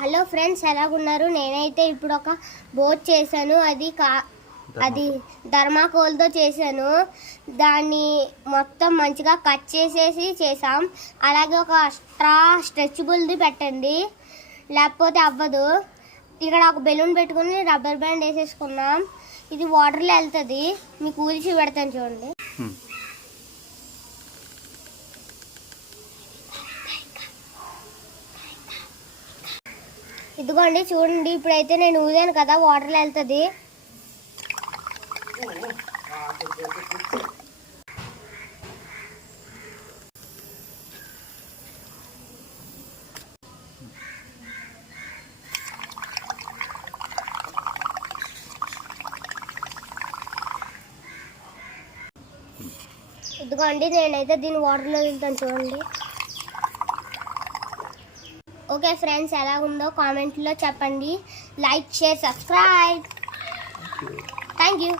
Hello friends, ఎలాగున్నారు? నేనైతే ఇప్పుడు ఒక బోట్ చేశాను. అది ధర్మాకోల్తో చేశాను. దాన్ని మొత్తం మంచిగా కట్ చేసేసి చేసాం. అలాగే ఒక స్ట్రెచబుల్ది పెట్టండి, లేకపోతే అవ్వదు. ఇక్కడ ఒక బెలూన్ పెట్టుకుని రబ్బర్ బ్యాండ్ వేసేసుకున్నాం. ఇది వాటర్లో వెళ్తుంది. మీకు ఊరిచి పెడతాను చూడండి. ఇదిగోండి చూడండి, ఇప్పుడైతే నేను ఊదాను కదా, వాటర్లో వెళ్తుంది. ఇదిగోండి, నేనైతే దీన్ని వాటర్లో వెళ్తాను చూడండి. ఓకే ఫ్రెండ్స్, ఎలా ఉందో కామెంట్లో చెప్పండి. Like, share, subscribe. Thank you.